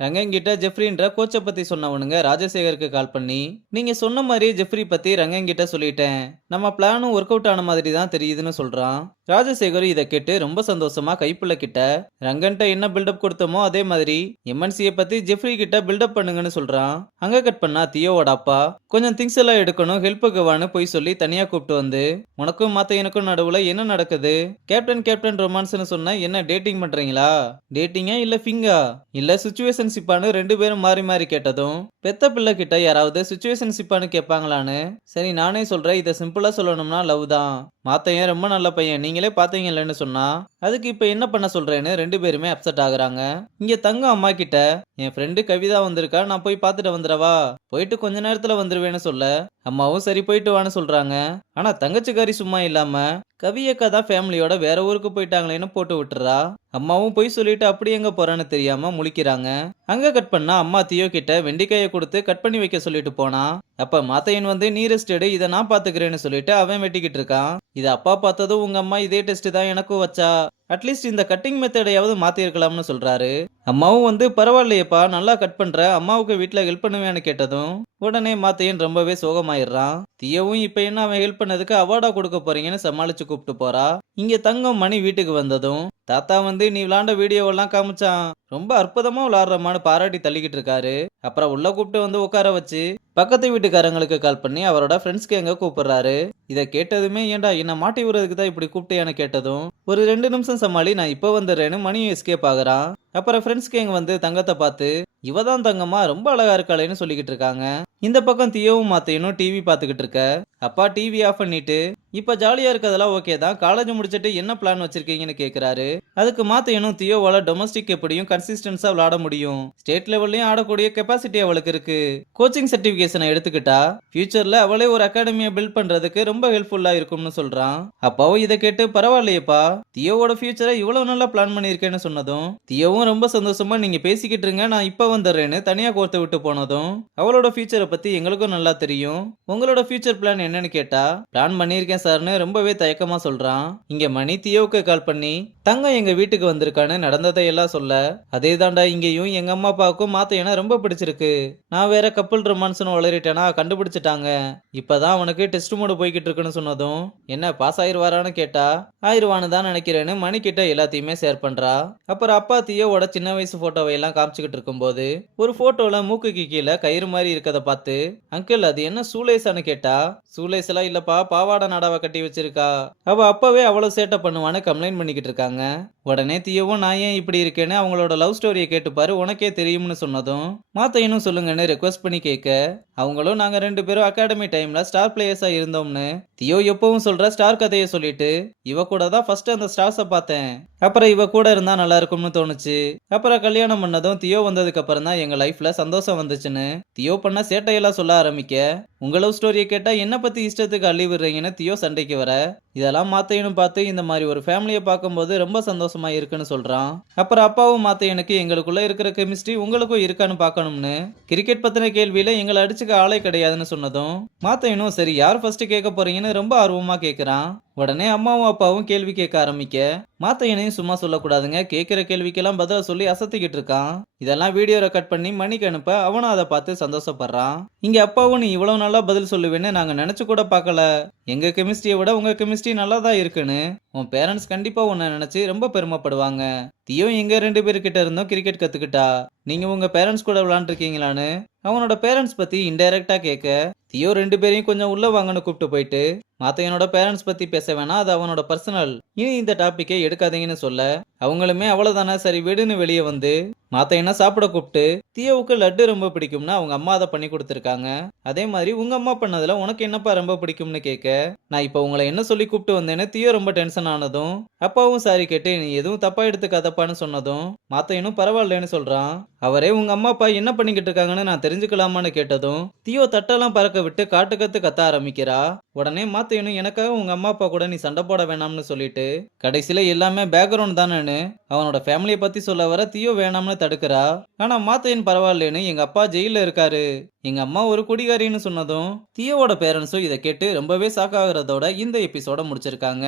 ரங்கன் கிட்ட ஜெஃப்ரின்ற கோச்ச பத்தி சொன்னவனுங்க ராஜசேகருக்கு கால் பண்ணி, நீங்க சொன்ன மாதிரியே ஜெஃப்ரி பத்தி ரங்கன் கிட்ட சொல்லிட்டேன். நம்ம பிளானும் ஒர்க் அவுட் ஆன மாதிரி தான் தெரியுதுன்னு சொல்றான். ராஜசேகர் இதை கேட்டு ரொம்ப சந்தோஷமா கைப்புள்ள கிட்ட ரங்கன்ட்ட என்ன பில்டப் கொடுத்தோமோ அதே மாதிரி எம்என்சியை பத்தி ஜெஃப்ரி கிட்ட பில்டப் பண்ணுங்கன்னு சொல்றான். அங்க கட் பண்ணா தியோவோட அப்பா கொஞ்சம் திங்ஸ் எல்லாம் எடுக்கணும் ஹெல்ப்புக்கு வான்னு போய் சொல்லி தனியா கூப்பிட்டு வந்து, உனக்கும் மாத்த எனக்கும் நடுவுல என்ன நடக்குது? கேப்டன் கேப்டன் ரொமான்ஸ்னு சொன்ன என்ன டேட்டிங் பண்றீங்களா? டேட்டிங்கா இல்ல ஃபிங்கா இல்ல சுச்சுவேஷன்ஷிப்பான்னு ரெண்டு பேரும் மாறி மாறி கேட்டதும், பெத்த பிள்ளை கிட்ட யாராவது சுச்சுவேஷன்ஷிப்பான்னு கேட்பாங்களான்னு, சரி நானே சொல்றேன், இதை சிம்பிளா சொல்லணும்னா லவ் தான். மாத்தையன் ரொம்ப நல்ல பையன், நீங்களே பாத்தீங்கல்லன்னு சொன்னா, அதுக்கு இப்ப என்ன பண்ண சொல்றேன்னு ரெண்டு பேருமே அப்செட் ஆகுறாங்க. இங்க தங்கம் அம்மா கிட்ட, என் ஃப்ரெண்டு கவிதா வந்திருக்கா, நான் போய் பார்த்துட்டு வந்துடவா, போயிட்டு கொஞ்ச நேரத்துல வந்துருவேன்னு சொல்ல, அம்மாவும் சரி போயிட்டு வான்னு சொல்றாங்க. ஆனா தங்கச்சிக்காரி சும்மா இல்லாம கவியக்கா தான் ஃபேமிலியோட வேற ஊருக்கு போயிட்டாங்களேன்னு போட்டு விட்டுறா. அம்மாவும் போய் சொல்லிட்டு அப்படி எங்க போறான்னு தெரியாம முழிக்கிறாங்க. அங்க கட் பண்ணா அம்மா தியோ கிட்ட வெண்டிக்காயை கொடுத்து கட் பண்ணி வைக்க சொல்லிட்டு போனா. அப்ப மாத்தையன் வந்து நீ ரெஸ்ட் எடு, இதை நான் பாத்துக்கிறேன்னு சொல்லிட்டு அவன் வெட்டிக்கிட்டு இருக்கான். இதை அப்பா பார்த்ததும் உங்க அம்மா இதே டெஸ்ட் தான் எனக்கும் வச்சா, அட்லீஸ்ட் இந்த கட்டிங் மெத்தடையாவது மாத்திருக்கலாம்னு சொல்றாரு. அம்மாவும் வந்து பரவாயில்லையப்பா நல்லா கட் பண்ற, அம்மாவுக்கு வீட்டுல ஹெல்ப் பண்ணுவேன்னு கேட்டதும் உடனே மாத்தையன் ரொம்பவே சோகமாயிடுறான். தியவும் இப்ப என்ன அவன் ஹெல்ப் பண்ணதுக்கு அவார்டா கொடுக்க போறீங்கன்னு சமாளிச்சு கூப்பிட்டு போறா. இங்க தங்கம் மணி வீட்டுக்கு வந்ததும் தாத்தா வந்து நீ விளாண்ட வீடியோவெல்லாம் காமிச்சான், ரொம்ப அற்புதமா விளாடுறமான்னு பாராட்டி தள்ளிக்கிட்டு இருக்காரு. அப்புறம் உள்ள கூப்பிட்டு வந்து உட்கார வச்சு பக்கத்து வீட்டுக்காரங்களுக்கு கால் பண்ணி அவரோட ஃப்ரெண்ட்ஸ்க்கு எங்க கூப்பிடுறாரு. இதை கேட்டதுமே ஏன்டா என்ன மாட்டி விடுறதுக்கு தான் இப்படி கூப்பிட்டேன்னு கேட்டதும், ஒரு 2 நிமிஷம் சமாளி நான் இப்ப வந்துடுறேன்னு மணியும் எஸ்கேப் ஆகுறான். அப்புறம் ஃப்ரெண்ட்ஸ்க்கு எங்க வந்து தங்கத்தை பார்த்து இவதான் தங்கம்மா ரொம்ப அழகா இருக்காளேன்னு சொல்லிக்கிட்டு இருக்காங்க. இந்த பக்கம் தியோவும் மாத்தையனும் டிவி பார்த்துக்கிட்டு இருக்க, அப்பா டிவி ஆஃப் பண்ணிட்டு இப்ப ஜாலியா இருக்கதெல்லாம் ஓகே தான், காலேஜ் முடிச்சிட்டு என்ன பிளான் வச்சிருக்கீங்கன்னு கேக்குறாரு. அதுக்கு மாத்தையனும் தியோவால டொமஸ்டிக் எப்படியும் கன்சிஸ்டன்ஸா விளையாட முடியும், ஸ்டேட் லெவல்லயும் ஆடக்கூடிய கெப்பாசிட்டி அவளுக்கு இருக்கு, கோச்சிங் சர்டிபிகேஷனை எடுத்துக்கிட்டா ஃபியூச்சர்ல அவளே ஒரு அகாடமியை பில்ட் பண்றதுக்கு ரொம்ப ஹெல்ப்ஃபுல்லா இருக்கும்னு சொல்றான். அப்பாவும் இதை கேட்டு பரவாயில்லையப்பா, தியோவோட ஃபியூச்சரை இவ்வளவு நல்லா பிளான் பண்ணிருக்கேன்னு சொன்னதும் தியோவும் ரொம்ப சந்தோஷமா நீங்க பேசிக்கிட்டு இருங்க நான் இப்ப வந்துடுறேன்னு தனியா கோர்த்து விட்டு போனதும், அவளோட ஃபியூச்சரை பத்தி எங்களுக்கும் நல்லா தெரியும், உங்களோட ஃபியூச்சர் பிளான் என்னன்னு கேட்டா, பிளான் பண்ணிருக்கேன் சார்னு ரொம்பவே தயக்கமா சொல்றான். இங்க மணி தியோவுக்கு கால் பண்ணி தங்கம் எங்க வீட்டுக்கு வந்திருக்கான்னு நடந்ததை எல்லாம் சொல்ல, அதே தாண்டா இங்கேயும் எங்க அம்மா அப்பாவுக்கும் மாத்தையனா ரொம்ப பிடிச்சிருக்கு, நான் வேற கப்பல் ரொமான்ஸ்னு வளரிட்டேனா கண்டுபிடிச்சிட்டாங்க, இப்பதான் அவனுக்கு டெஸ்ட் மோடு போய்கிட்டு இருக்குன்னு சொன்னதும், என்ன பாஸ் ஆயிருவாரான்னு கேட்டா ஆயிருவான்னு தான் நினைக்கிறேன்னு மணி கிட்ட எல்லாத்தையுமே ஷேர் பண்றா. அப்புறம் அப்பா தியோவோட சின்ன வயசு போட்டோவை எல்லாம் காமிச்சுக்கிட்டு இருக்கும்போது ஒரு போட்டோல மூக்குக்கு கீழே கயிறு மாதிரி இருக்கத பார்த்து, அங்கிள் அது என்ன சூலேஸான்னு கேட்டா, சூலேஸ் எல்லாம் இல்லப்பா பாவாடை நாடாவை கட்டி வச்சிருக்கா, அவ அப்பவே அவ்வளவு சேட்டை பண்ணுவான்னு கம்ப்ளைண்ட் பண்ணிக்கிட்டு இருக்காங்க. உடனே தியோவும் நான் ஏன் இப்படி இருக்கேன்னு அவங்களோட லவ் ஸ்டோரியை கேட்டுப்பாரு உனக்கே தெரியும்னு சொன்னதும், மாத்தையனும் சொல்லுங்கன்னு ரெக்வஸ்ட் பண்ணி கேட்க, அவங்களும் நாங்க ரெண்டு பேரும் அகாடமி டைம்ல ஸ்டார் பிளேயர்ஸா இருந்தோம்னு தியோ எப்பவும் சொல்ற ஸ்டார் கதையை சொல்லிட்டு, இவ கூட தான் ஃபர்ஸ்ட் அந்த ஸ்டார்ஸை பார்த்தேன், அப்புறம் இவ கூட இருந்தா நல்லா இருக்கும்னு தோணுச்சு, அப்புறம் கல்யாணம் பண்ணதும் தியோ வந்ததுக்கு அப்புறம் தான் எங்க லைஃப்ல சந்தோஷம் வந்துச்சுன்னு தியோ பண்ண சேட்டையெல்லாம் சொல்ல ஆரம்பிக்க, உங்க லவ் ஸ்டோரியை கேட்டா என்ன பத்தி இஷ்டத்துக்கு அள்ளி விடுறீங்கன்னு தியோ சண்டைக்கு வர, இதெல்லாம் மாத்தையனும் பார்த்து இந்த மாதிரி ஒரு ஃபேமிலியை பார்க்கும்போது ரொம்ப சந்தோஷமா இருக்குன்னு சொல்றான். அப்புறம் அப்பாவும் மாத்தையனுக்கு எங்களுக்குள்ள இருக்கிற கெமிஸ்ட்ரி உங்களுக்கும் இருக்கான்னு பார்க்கணும்னு கிரிக்கெட் பத்தின கேள்வியில எங்களை அடிச்சுக்க ஆளே கிடையாதுன்னு சொன்னதும், மாத்தையனும் சரி யார் ஃபர்ஸ்ட் கேட்க போறீங்கன்னு ரொம்ப ஆர்வமா கேட்கிறான். உடனே அம்மாவும் அப்பாவும் கேள்வி கேட்க ஆரம்பிக்க, மாத்தையனையும் சும்மா சொல்லக்கூடாதுங்க, கேட்கிற கேள்விக்கெல்லாம் பதில சொல்லி அசத்திக்கிட்டு இருக்கான். இதெல்லாம் வீடியோ ரெக்கார்ட் பண்ணி மணிக்கு அனுப்ப அவனும் அதை பார்த்து சந்தோஷப்படுறான். இங்க அப்பாவும் நீ இவ்வளவு நல்லா பதில் சொல்லுவேன்னு நாங்க நினைச்சு கூட பார்க்கல, எங்க கெமிஸ்ட்ரியை விட உங்க கெமிஸ்ட்ரி நல்லா தான் இருக்குன்னு உன் பேரண்ட்ஸ் கண்டிப்பா உன்னை நினைச்சு ரொம்ப பெருமைப்படுவாங்க. தியோ எங்க 2 பேர்கிட்ட இருந்தும் கிரிக்கெட் கத்துக்கிட்டா, நீங்க உங்க பேரண்ட்ஸ் கூட விளையாண்டுருக்கீங்களான்னு அவனோட பேரண்ட்ஸ் பத்தி இன்டைரக்டா கேட்க, தியோ 2 பேரையும் கொஞ்சம் உள்ள வாங்கன்னு கூப்பிட்டு போயிட்டு, மாத்தையனோட பேரண்ட்ஸ் பத்தி பேச வேணா அது அவனோட பர்சனல், இனி இந்த டாபிக்கை எடுக்காதீங்கன்னு சொல்ல, அவங்களுமே அவ்வளவுதானே சரி விடுன்னு வெளியே வந்து மாத்தையனை சாப்பிட கூப்பிட்டு, தியோவுக்கு லட்டு ரொம்ப பிடிக்கும்னு அவங்க அம்மா அதை பண்ணி கொடுத்துருக்காங்க, அதே மாதிரி உங்க அம்மா பண்ணதுல உனக்கு என்னப்பா ரொம்ப பிடிக்கும்னு கேட்க, நான் இப்ப உங்களை என்ன சொல்லி கூப்பிட்டு வந்தேன்னு தியோ ரொம்ப டென்ஷன் ஆனதும், அப்பாவும் சாரி கேட்டு நீ எதுவும் தப்பா எடுத்துக்காதப்பான்னு சொன்னதும், மாத்தையனும் பரவாயில்லன்னு சொல்றான். அவரே உங்க அம்மா அப்பா என்ன பண்ணிக்கிட்டு இருக்காங்கன்னு நான் தெரிஞ்சுக்கலாமான்னு கேட்டதும் தியோ தட்டெல்லாம் பறக்க விட்டு காட்டு கத்த ஆரம்பிக்கிறா. உடனே மாத்தையனும் எனக்காக உங்க அம்மா அப்பா கூட நீ சண்டை போட வேணாம்னு சொல்லிட்டு கடைசியில எல்லாமே பேக்ரவுண்ட் தானேன்னு அவனோட ஃபேமிலியை பத்தி சொல்ல வர தியோ வேணாம்னு தடுக்கிறா. ஆனா மாத்தையன் பரவாயில்லேன்னு எங்க அப்பா ஜெயில இருக்காரு, எங்க அம்மா ஒரு குடிகாரின்னு சொன்னதும் தியோவோட பேரண்ட்ஸும் இதை கேட்டு ரொம்பவே ஷாக் ஆகுறதோட இந்த எபிசோட முடிச்சிருக்காங்க.